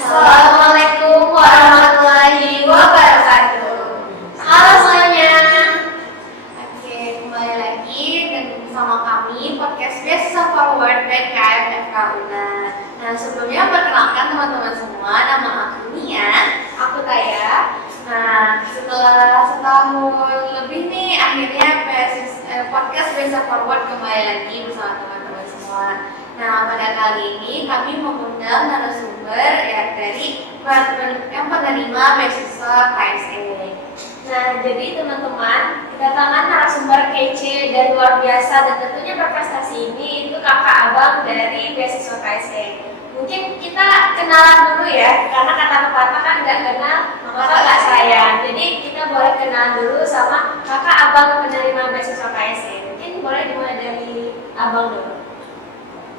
Assalamualaikum warahmatullahi wabarakatuh. Halo semuanya. Oke, kembali lagi bersama kami podcast Beasiswa Forward BKM FK UNA. Nah, sebelumnya perkenalkan teman-teman semua, nama aku Nia, aku Taya. Nah, setelah setahun lebih nih, akhirnya podcast Beasiswa Forward kembali lagi bersama teman-teman semua. Nah, pada kali ini kami mengundang narasumber ya dari yang penerima beasiswa KSE. Nah, jadi teman-teman, kedatangan narasumber kece dan luar biasa dan tentunya berprestasi ini itu kakak abang dari beasiswa KSE. Mungkin kita kenalan dulu ya, karena kata pepatah kan nggak kenal maka nggak sayang. Jadi kita boleh kenalan dulu sama kakak abang penerima beasiswa KSE. Mungkin boleh dimulai dari abang dulu.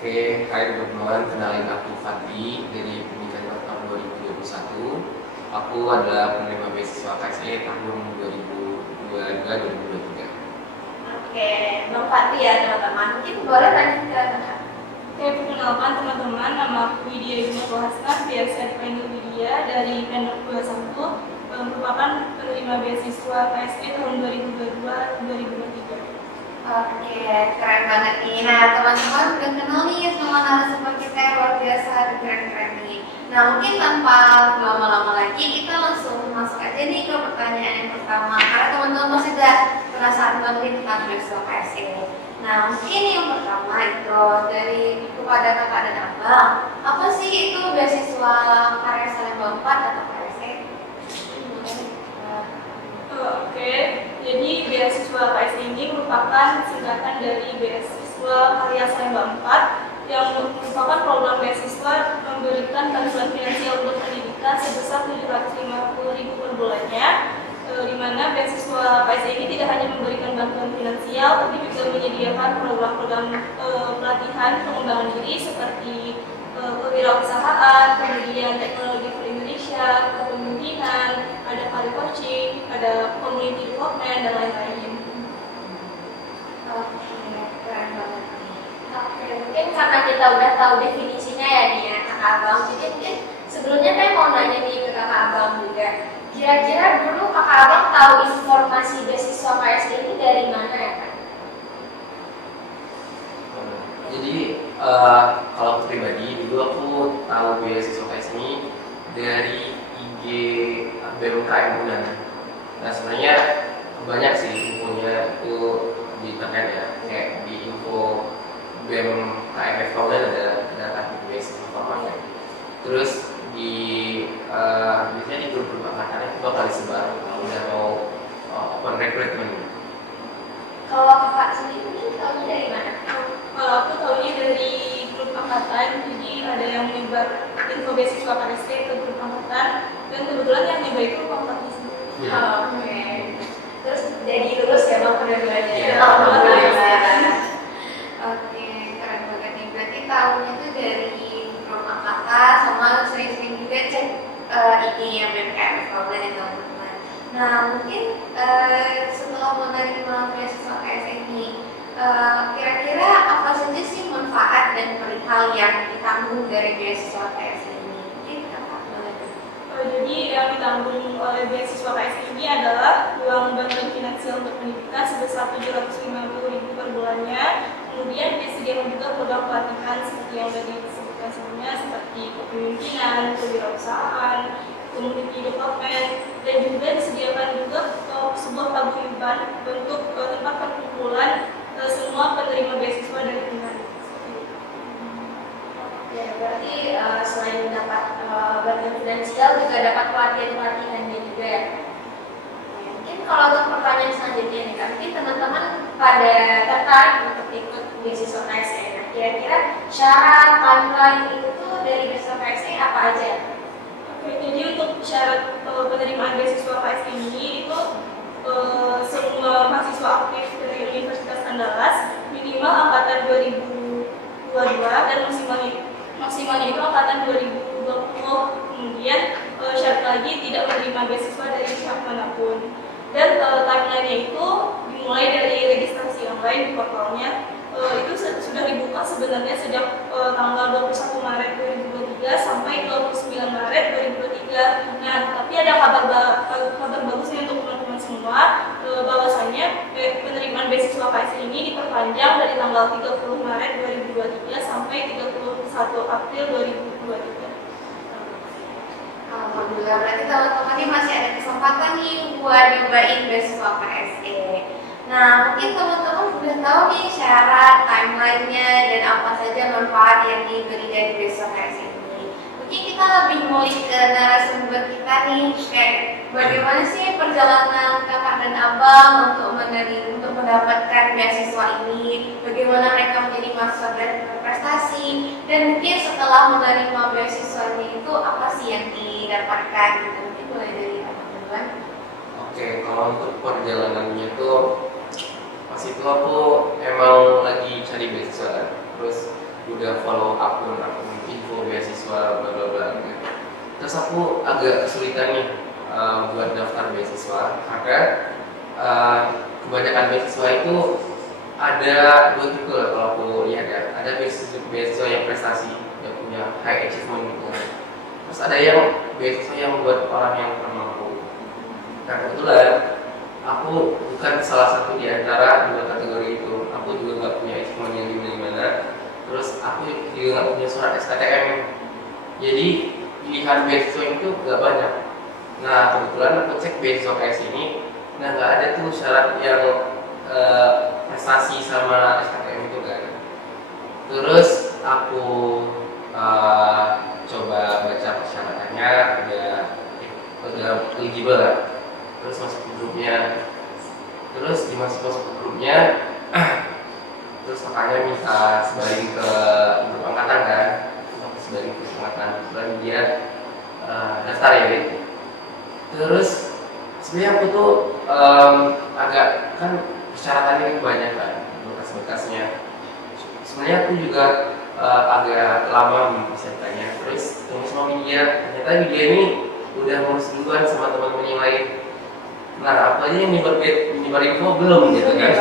Oke, hai teman-teman, kenalin aku Fadli dari pendidikan tahun 2021. Aku adalah penerima beasiswa KSE tahun 2022-2023. Oke, Bang Fadli ya teman-teman. Mungkin boleh lanjut ke kakak. Oke, perkenalkan teman-teman, nama aku Widya Yunus Hasna, biasa dipanggil Widya dari Pondok 21, merupakan penerima beasiswa KSE tahun 2022-2023. Oke, keren banget nih. Nah, teman-teman udah kenal nih sama narasumber kita yang luar biasa dan keren-keren nih. Nah, mungkin tanpa lama-lama lagi, kita langsung masuk aja nih ke pertanyaan yang pertama. Karena teman-teman pasti udah penasaran banget nih tentang beasiswa KSE. Nah, mungkin yang pertama itu dari kepada kakak dan abang, apa sih itu beasiswa karya Salemba 4 atau KSE? Oke, jadi beasiswa KSE ini merupakan singkatan dari beasiswa karya Salemba 4 yang merupakan program beasiswa memberikan bantuan finansial untuk pendidikan sebesar 750.000 per bulannya, di mana beasiswa KSE ini tidak hanya memberikan bantuan finansial, tapi juga menyediakan program-program pelatihan pengembangan diri seperti kewirausahaan, kemudian teknologi for Indonesia, kepemimpinan, ada career coaching, ada community development, dan lain-lain. Oke, keren banget nih. Oke, mungkin karena kita udah tahu definisinya ya nih ya, kakak abang. Jadi mungkin sebelumnya saya mau nanya nih ke kakak abang juga. Kira-kira dulu kakak abang tahu informasi beasiswa KSE ini dari mana ya kan? Jadi, kalau aku pribadi, dulu aku tahu beasiswa KSE ini dari IG BMKM UNAN. Nah, sebenarnya banyak sih infonya itu di internet ya, kayak di info BMKM FK UNAN ada kan beasiswa formatnya. Terus di biasanya di grup-grup angkatan itu bakal disebar kalau udah mau open recruitment. Kalau kakak sendiri tahu dari mana? Kalau aku tahunya dari grup angkatan, jadi ada yang menyebar info beasiswa KSE ke grup angkatan, dan kebetulan yang nyebar itu angkatan sendiri. Oke. Terus jadi lulus ya bang kedua-duanya? Iya. Alhamdulillah. Oke, keren banget nih. Berarti tahunya itu dari grup angkatan sama sering-sering juga cek IG-nya BMKM FK ya teman-teman. Nah, mungkin setelah menerima beasiswa KSE ini, kira-kira apa saja sih manfaat dan perihal yang ditanggung dari beasiswa KSE ini? Mungkin kakak boleh. Jadi yang ditanggung oleh beasiswa KSE ini adalah uang bantuan finansial untuk pendidikan sebesar 750.000 per bulannya. Kemudian disediakan juga program pelatihan seperti yang sudah disebutkan sebelumnya, seperti kepemimpinan, kewirausahaan, community development, dan juga disediakan juga sebuah paguyuban bentuk tempat perkumpulan semua penerima beasiswa dari UNAN. Ya, berarti selain mendapat bantuan finansial juga dapat pelatihan-pelatihannya juga ya. Mungkin kalau untuk pertanyaan selanjutnya nih kan, mungkin teman-teman pada tertarik untuk ikut beasiswa KSE. Nah, kira-kira syarat timeline itu tuh dari beasiswa KSE apa aja? Oke, jadi untuk syarat penerimaan beasiswa KSE ini itu semua mahasiswa aktif dari Universitas Andalas minimal angkatan 2022 dan maksimalnya itu angkatan 2020. Kemudian syarat lagi tidak menerima beasiswa dari pihak manapun. Dan timeline-nya itu dimulai dari registrasi online di portalnya. Itu sudah dibuka sebenarnya sejak tanggal 21 Maret 2023 sampai 29 Maret aja. Nah, tapi ada kabar bagus nih untuk teman-teman semua, bahwasanya penerimaan beasiswa KSI ini diperpanjang dari tanggal 30 Maret 2023 sampai 31 April 2023. Alhamdulillah, berarti teman-teman ini masih ada kesempatan nih buat nyobain beasiswa KSE. Nah, mungkin teman-teman udah tahu nih syarat, timeline-nya, dan apa saja manfaat yang diberi dari beasiswa KSE ini. Mungkin kita lebih mulai ke narasumber kita nih, kayak bagaimana sih perjalanan kakak dan abang untuk mendapatkan beasiswa ini, bagaimana mereka menjadi mahasiswa berprestasi, dan mungkin setelah menerima beasiswanya itu apa sih yang didapatkan gitu. Mungkin mulai dari abang duluan. Oke, kalau untuk perjalanannya tuh pas itu aku emang lagi cari beasiswa kan. Terus udah follow akun info beasiswa bla bla bla gitu. Terus aku agak kesulitan nih buat daftar beasiswa karena kebanyakan beasiswa itu ada dua tipe kalau aku lihat ya. Ada beasiswa yang prestasi, yang punya high achievement gitu. Terus ada yang beasiswa yang buat orang yang kurang mampu. Nah kebetulan aku bukan salah satu di antara dua kategori itu. Aku juga nggak punya achievement yang dimana-mana. Terus aku juga nggak punya surat SKTM. Jadi pilihan beasiswa itu nggak banyak. Nah kebetulan aku cek beasiswa kayak sini, nah nggak ada tuh syarat yang prestasi sama SKTM itu kan. Terus aku coba baca persyaratannya, udah eligible lah. Terus masuk ke grupnya, terus masuk ke grupnya, terus makanya minta sebaring ke grup angkatan kan, sebaring ke angkatan, kemudian dia daftar ya gitu. Terus sebenarnya aku tuh agak kan persyaratannya banyak kan, bekas-bekasnya. Sebenarnya aku juga agak lama mempersiapkannya. Terus ketemu sama Widya, ternyata Widya ini udah ngurus duluan sama teman-teman yang lain. Nah, aku aja yang nyebar info belum gitu kan.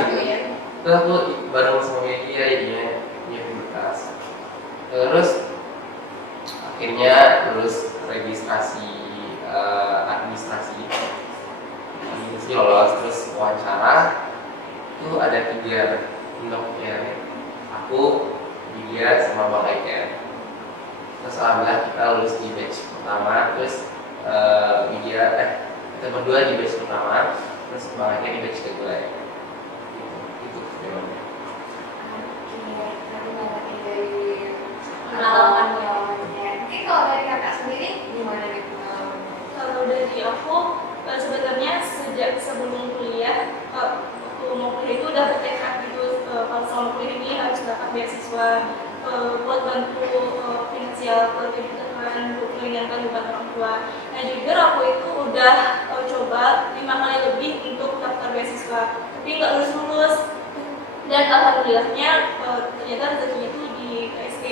Terus aku bareng sama Widya jadinya nyiapin berkas. Terus akhirnya lulus registrasi administrasi lolos. Terus wawancara itu ada 3 blok ya, aku, Widya, sama Bang Aiken. Terus alhamdulillah kita lulus di batch pertama. Terus Widya kita berdua di batch pertama, terus Bang Aiken di batch kedua ya. Itu memang. Oke, nanti banyak dari pengalamannya. Mungkin kalau dari kakak sendiri gimana nih pengalamannya? Kalau dari aku, sebenarnya sejak sebelum kuliah, waktu mau kuliah itu udah bertekad gitu, kalau selama kuliah ini harus dapat beasiswa buat bantu finansial keluarga kita kan, untuk meringankan beban orang tua. Nah jujur aku itu udah coba 5 kali lebih untuk daftar beasiswa, tapi nggak lulus. Dan alhamdulillahnya ternyata rezekinya itu di KSG.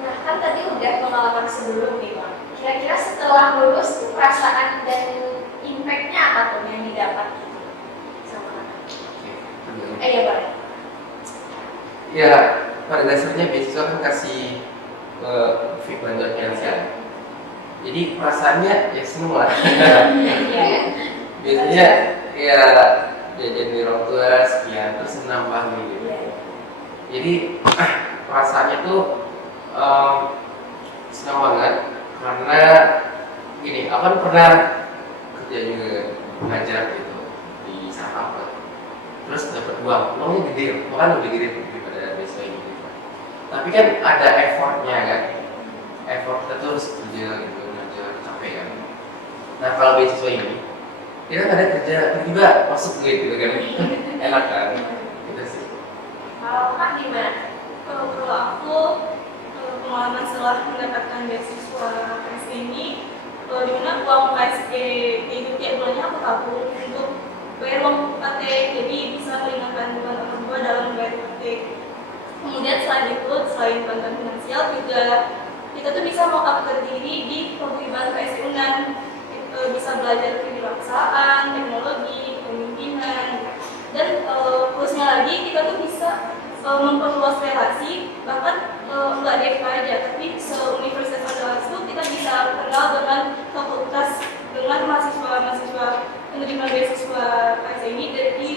Nah kan tadi udah pengalaman sebelum nih Bang. Kira-kira setelah lulus tuh perasaan dan impact-nya apa tuh yang didapat sama kakak? Ya Bang. Ya pada dasarnya beasiswa kan kasih bantuan finansial. Jadi perasaannya ya seneng lah. Biasanya ya jajan di orang tua sekian terus nambah gitu. Jadi perasaannya tuh senang banget karena gini, aku kan pernah kerja juga ngajar gitu di startup. Terus dapat uangnya gede, bahkan lebih gede daripada beasiswa ini. Gitu. Tapi kan ada effortnya kan, effort kita tuh harus kerja gitu, ngajar capek kan. Nah kalau beasiswa ini kita nggak ada kerja, tiba-tiba masuk duit gitu kan, enak kan, gitu sih. Kalau kakak gimana? Kalau aku pengalaman setelah mendapatkan beasiswa KSG ini, di mana uang KSG itu tiap bulannya aku tabung untuk bayar uang UKT, jadi bisa meringankan beban orang tua dalam membayar UKT. Kemudian selain itu, selain bantuan finansial juga kita tuh bisa mengupgrade diri di paguyuban KSG Unan, bisa belajar kewirausahaan, teknologi, pemimpinan, dan plusnya lagi kita tuh bisa memperluas relasi, bahkan nggak DFK aja, tapi se-Universitas Andalas itu kita bisa kenal dengan fakultas, dengan mahasiswa-mahasiswa penerima beasiswa KSI dari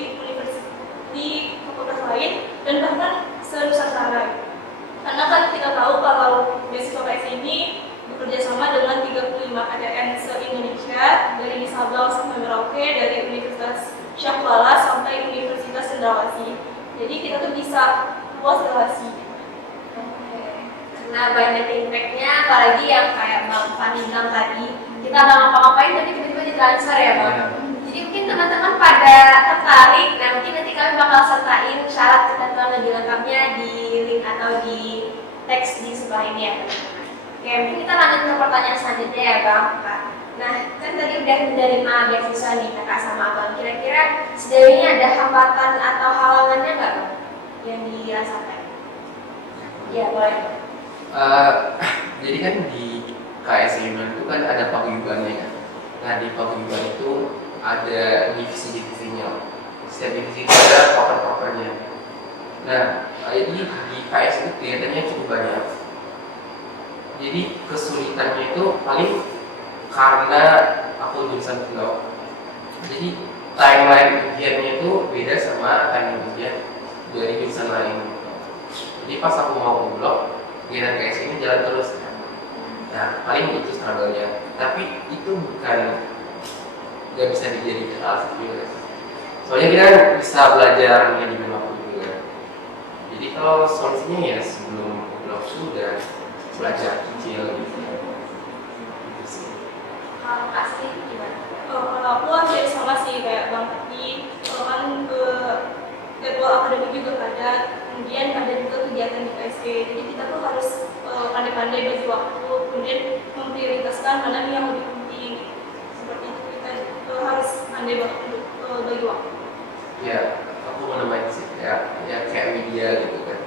di fakultas lain dan bahkan se-Nusantara. Karena kan kita tahu kalau beasiswa KSI ini bekerja sama dengan 35 PTN se-Indonesia, dari Sabang sampai Merauke, dari Universitas Syah Kuala sampai Universitas Cendrawasih. Jadi kita tuh bisa luas relasi. Nah, banyak impact-nya, apalagi yang kayak Bang Fani bilang tadi, kita nggak ngapa-ngapain tapi tiba-tiba ditransfer ya Bang. Jadi mungkin teman-teman pada tertarik, nah mungkin nanti kami bakal sertain syarat ketentuan lebih lengkapnya di link atau di teks di sebelah ini ya teman-teman. Oke, mungkin kita lanjut ke pertanyaan selanjutnya ya Bang. Nah, kan tadi udah menerima beasiswa nih kakak sama abang. Kira-kira sejauh ini ada hambatan atau halangannya nggak Bang yang dirasakan? Ya boleh. Jadi kan di KSI Yunan itu kan ada paguyubannya kan. Nah di paguyuban itu ada divisi-divisinya. Setiap divisi itu ada proker-prokernya. Nah jadi di KSI itu kelihatannya cukup banyak. Jadi kesulitannya itu paling karena aku jurusan blog. Jadi timeline ujiannya itu beda sama timeline ujian dari jurusan lain. Jadi pas aku mau blog kegiatan KSI ini jalan terus. Nah, paling itu struggle-nya. Tapi itu bukan nggak bisa dijadikan alasan juga. Soalnya kita bisa belajar manajemen waktu juga. Jadi kalau solusinya ya sebelum blog sudah belajar kecil gitu. Kalau pasti gimana? Kalau aku hampir sama sih kayak Bang tadi, kalau kan jadwal akademik juga padat, kemudian ada juga kegiatan di KSG, jadi kita tuh harus pandai-pandai bagi waktu, kemudian memprioritaskan mana nih yang lebih penting. Seperti itu kita harus pandai banget untuk bagi waktu. Ya, aku mau nambahin sih ya kayak media gitu kan.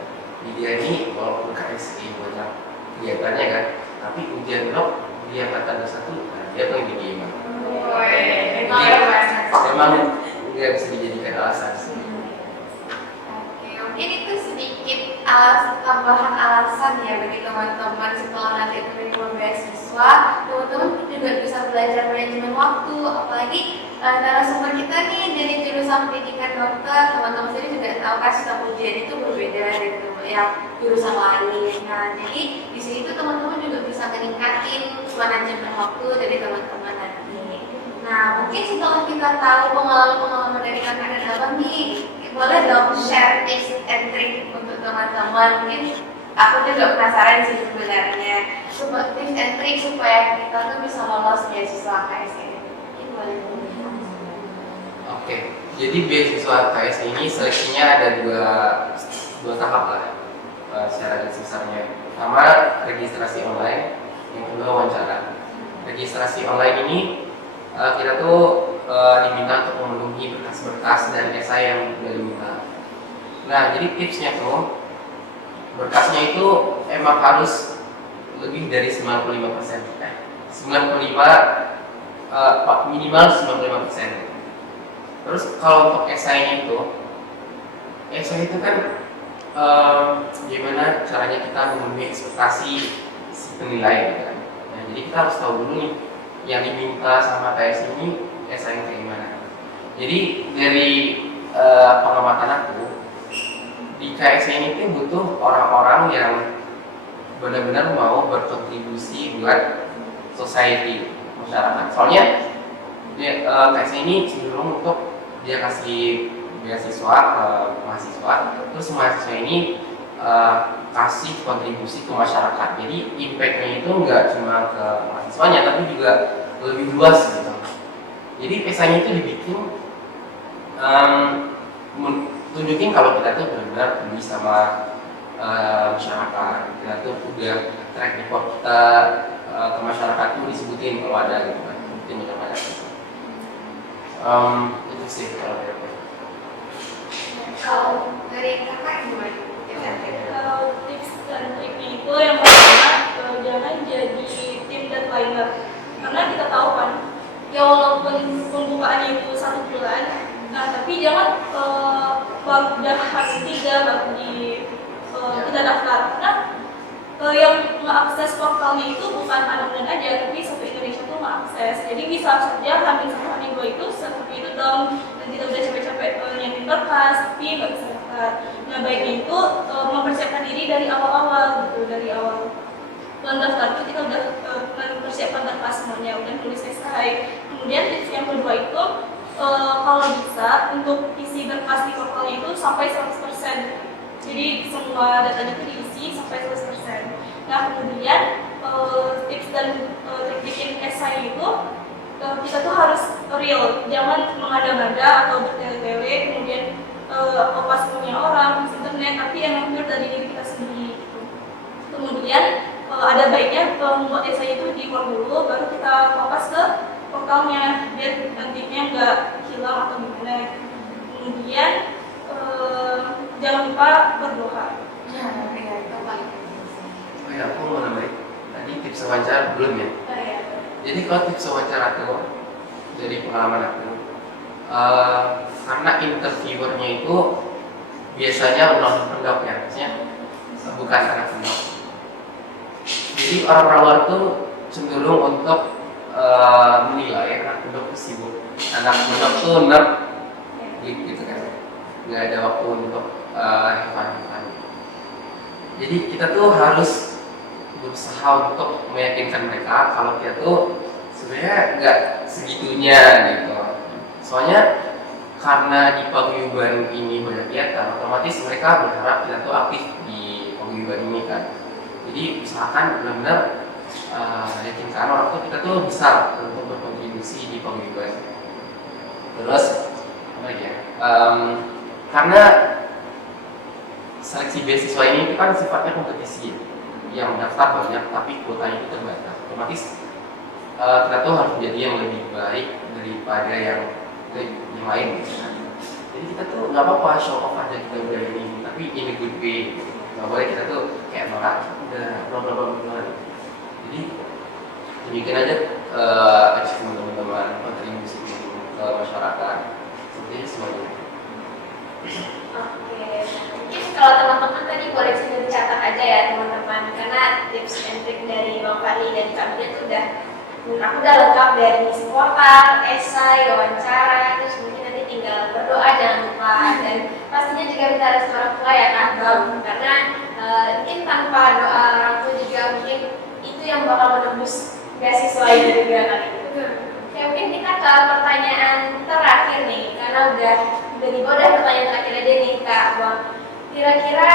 Media ini walaupun KSI banyak kegiatannya kan, tapi ujian blog dia kata satu, nah, dia paling tinggi emang. Memang nggak bisa dijadikan alasan sih. Mungkin itu sedikit tambahan alasan ya bagi teman-teman setelah nanti menerima beasiswa, teman-teman juga bisa belajar manajemen waktu, apalagi narasumber kita nih dari jurusan pendidikan dokter, teman-teman sendiri juga tahu kan sistem ujian itu berbeda dari yang jurusan lain. Nah, jadi di sini tuh teman-teman juga bisa meningkatin manajemen waktu dari teman-teman nanti. Nah, mungkin setelah kita tahu pengalaman-pengalaman dari kakak dan abang nih, boleh dong share tips and trick untuk teman-teman. Mungkin aku juga penasaran sih sebenarnya tips and trick supaya kita tuh bisa lolos beasiswa KSI. Mungkin boleh. Oke, jadi beasiswa KSI ini seleksinya ada dua tahap lah secara garis besarnya. Pertama registrasi online, yang kedua wawancara. Registrasi online ini kita tuh diminta untuk memenuhi berkas-berkas dan esai yang sudah diminta. Nah, jadi tipsnya tuh berkasnya itu emang harus lebih dari 95%. 95 minimal 95%. Terus kalau untuk esainya itu, esai itu kan gimana caranya kita memenuhi ekspektasi si penilai gitu kan. Nah, jadi kita harus tahu dulu nih yang diminta sama TS ini esai kayak gimana. Jadi dari pengamatan aku di KSI ini tuh butuh orang-orang yang benar-benar mau berkontribusi buat society, masyarakat. Soalnya KSI ini cenderung untuk dia kasih beasiswa ke mahasiswa, terus mahasiswa ini kasih kontribusi ke masyarakat. Jadi impact-nya itu nggak cuma ke mahasiswanya, tapi juga lebih luas gitu. Jadi esainya itu dibikin tunjukin kalau kita tuh benar-benar peduli sama masyarakat. Kita tuh udah track record kita ke masyarakat tuh disebutin kalau ada gitu kan, mungkin banyak gitu. Itu sih kalau dari aku. Kalau dari kakak gimana? Kalau tips dan triknya itu yang pertama jangan jadi tim deadliner, karena kita tahu kan ya walaupun pembukaannya itu 1 bulan, nah tapi jangan baru udah hari 3 baru kita daftar, karena yang mengakses portalnya itu bukan anak muda aja, tapi satu Indonesia tuh mengakses. Jadi bisa saja Hamin 1 Hamin 2 itu server itu down dan kita udah capek-capek nyiapin berkas tapi nggak bisa daftar. Nah baiknya itu mempersiapkan diri dari awal-awal gitu, dari awal daftar itu kita udah mempersiapkan berkas semuanya, udah nulis selesai. Kemudian tips yang kedua itu kalau bisa untuk isi berkas di portalnya itu sampai 100%. Jadi semua datanya itu diisi sampai 100%. Nah kemudian tips dan trik bikin esai itu kita tuh harus real, jangan mengada-ngada atau bertele-tele kemudian pas punya orang di internet, tapi emang pure dari diri kita sendiri gitu. Kemudian ada baiknya membuat esai itu di Word dulu, baru kita kopas ke portalnya biar nantinya nggak hilang atau gimana. Kemudian jangan lupa berdoa. Nah, ya, itu paling Oh ya, aku mau nambahin. Tadi tips wawancara belum ya? Ya. Jadi kalau tips wawancara aku, dari pengalaman aku, karena interviewernya itu biasanya non-pendok ya, maksudnya bukan anak pendok. Jadi orang-orang luar tuh cenderung untuk menilai anak pendok itu sibuk. Anak pendok tuh nerd, gitu kan. Nggak ada waktu untuk have fun. Jadi kita tuh harus berusaha untuk meyakinkan mereka kalau kita tuh sebenarnya nggak segitunya gitu. Soalnya karena di paguyuban ini banyak kegiatan, otomatis mereka berharap kita tuh aktif di paguyuban ini kan. Jadi usahakan benar-benar yakinkan orang tuh kita tuh bisa untuk berkontribusi di paguyuban. Terus apa lagi ya? Karena seleksi beasiswa ini kan sifatnya kompetisi, yang daftar banyak tapi kuotanya itu terbatas. Otomatis kita tuh harus menjadi yang lebih baik daripada yang lain. Jadi kita tuh nggak apa-apa show off aja kita udah ini, tapi in a good way. Nggak boleh kita tuh kayak malah udah bla. Jadi bikin aja achievement teman-teman, kontribusi ke masyarakat seperti semuanya. Oke, mungkin kalau teman-teman tadi boleh sambil dicatat aja ya teman-teman, karena tips and trick dari Bang Fahri dan Kak Mia itu udah lengkap dari isi portal, esai, wawancara, terus mungkin nanti tinggal berdoa jangan lupa, dan pastinya juga kita harus orang tua ya kan Bang, karena mungkin tanpa doa orang tua juga mungkin itu yang bakal menembus beasiswa itu juga kan gitu. Oke, mungkin kita ke pertanyaan terakhir nih, karena udah udah pertanyaan terakhir aja nih Kak Bang. Kira-kira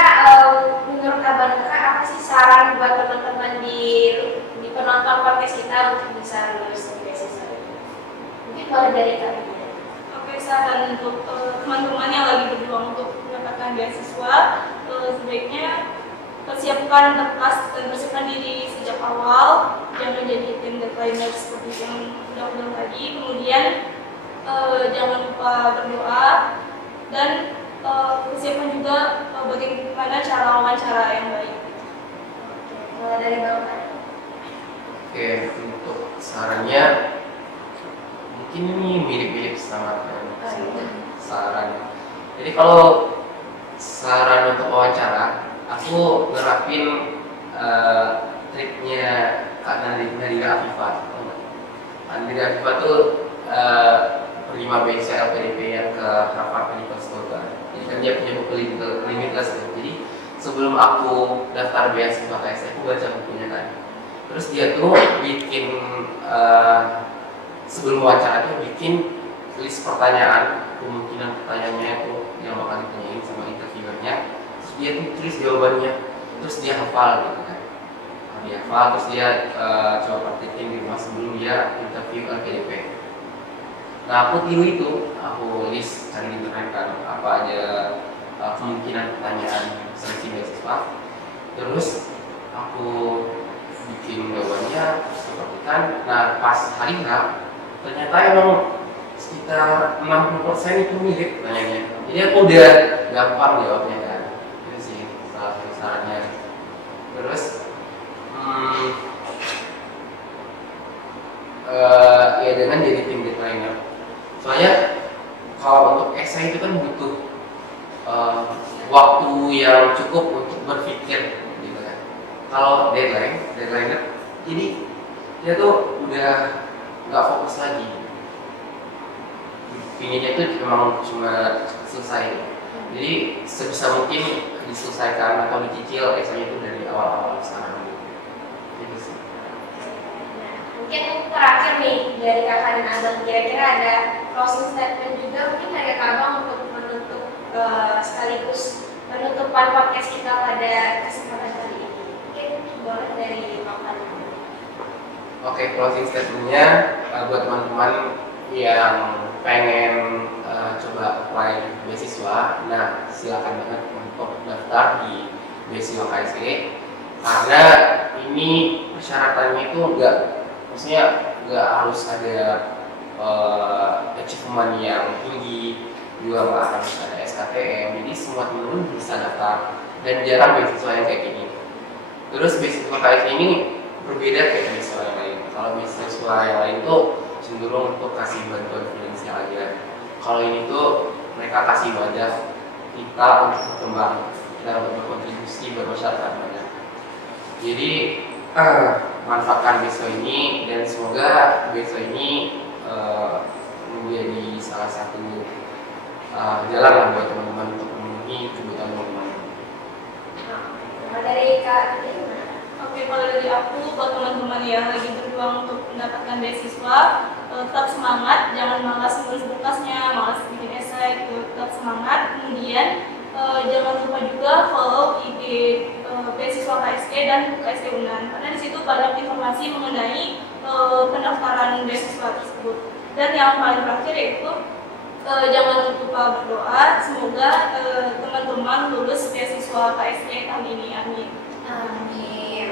menurut Abang Kakak apa sih saran buat teman-teman di penonton podcast kita untuk bisa lulus di beasiswa ini? Mungkin boleh dari Kak Mia. Oke, saran untuk teman-teman yang lagi berjuang untuk mendapatkan beasiswa, sebaiknya persiapkan berkas dan persiapkan diri sejak awal, jangan jadi tim deadliner seperti yang udah tadi. Kemudian jangan lupa berdoa dan persiapkan juga bagaimana cara wawancara yang baik. Mulai dari Bang. Oke, untuk sarannya mungkin ini mirip-mirip sama saran. Jadi kalau saran untuk wawancara, aku nerapin triknya Kak Nadira Afifah. Nadira Afifah tuh penerima beasiswa LPDP yang ke Harvard Medical School kan. Jadi kan dia punya buku Limitless. Jadi sebelum aku daftar beasiswa KSI, aku baca bukunya kan. Terus dia tuh bikin sebelum wawancara tuh bikin list pertanyaan, kemungkinan pertanyaannya itu yang bakal ditanyain sama interviewernya. Terus dia tuh tulis jawabannya, terus dia hafal gitu kan. Dia hafal, terus dia coba praktekin di rumah sebelum dia interview LPDP. Nah aku tiru itu, aku list cari di internet kan apa aja kemungkinan pertanyaan seleksi beasiswa. Terus aku bikin jawabannya, sepertikan. Nah pas hari H ternyata emang sekitar 60% itu mirip pertanyaannya. Jadi aku udah gampang jawabnya kan. Itu sih salah satu sarannya. Terus ya dengan jadi tim designer. Soalnya kalau untuk esai itu kan butuh waktu yang cukup untuk berpikir gitu kan. kalau deadline, jadi dia tuh udah nggak fokus lagi. Pinginnya tuh memang cuma selesai. Jadi sebisa mungkin diselesaikan atau dicicil esainya itu dari awal-awal sekarang. Gitu sih. Nah, mungkin terakhir nih dari kakak dan abang, kira-kira ada closing statement juga mungkin dari kakak abang untuk menutup sekaligus penutupan podcast kita pada kesempatan kali ini. Mungkin boleh dari kakak. Oke, closing statementnya buat teman-teman yang pengen coba apply beasiswa, nah silakan banget untuk daftar di beasiswa KSE karena ini persyaratannya itu maksudnya nggak harus ada achievement yang tinggi, juga nggak harus ada SKTM, jadi semua teman-teman bisa daftar dan jarang beasiswa yang kayak gini. Terus beasiswa KSE ini berbeda kayak beasiswa yang lain. Kalau beasiswa yang lain tuh cenderung untuk kasih bantuan finansial aja. Kalau ini tuh mereka kasih wadah kita untuk berkembang dan untuk berkontribusi buat masyarakat banyak. Jadi manfaatkan beasiswa ini dan semoga beasiswa ini menjadi salah satu jalan lah buat teman-teman untuk memenuhi kebutuhan teman-teman. Nah, dari Kak Titi gimana? Oke, kalau dari aku buat teman-teman yang lagi berjuang untuk mendapatkan beasiswa, tetap semangat, jangan malas nulis berkasnya, malas bikin esai, gitu. Tetap semangat. Kemudian jangan lupa juga follow IG beasiswa KSE dan KSE Unan, karena di situ banyak informasi mengenai pendaftaran beasiswa tersebut. Dan yang paling terakhir yaitu jangan lupa berdoa, semoga teman-teman lulus beasiswa KSE tahun ini. Amin. Amin.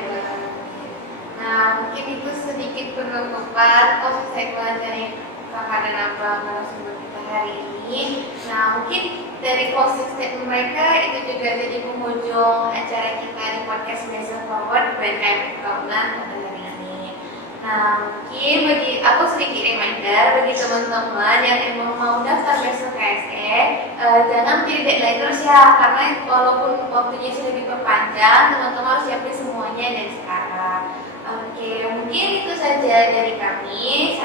Nah, mungkin itu sedikit penutupan closing segmen dari kakak dan abang narasumber kita hari ini. Nah, mungkin dari closing statement mereka itu juga jadi penghujung acara kita di podcast Besok Forward BKM Kaunan pada hari ini. Nah, mungkin bagi aku sedikit reminder bagi teman-teman yang emang mau daftar besok KSE, jangan pilih deadline terus ya, karena walaupun waktunya sudah diperpanjang, teman-teman harus siapin semuanya dari sekarang. Oke, mungkin itu saja dari kami.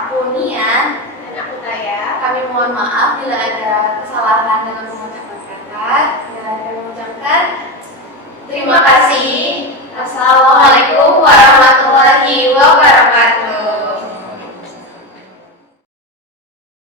Aku Nia dan aku Taya. Kami mohon maaf bila ada kesalahan dalam mengucapkan kata dan mengucapkan terima kasih. Assalamualaikum warahmatullahi wabarakatuh.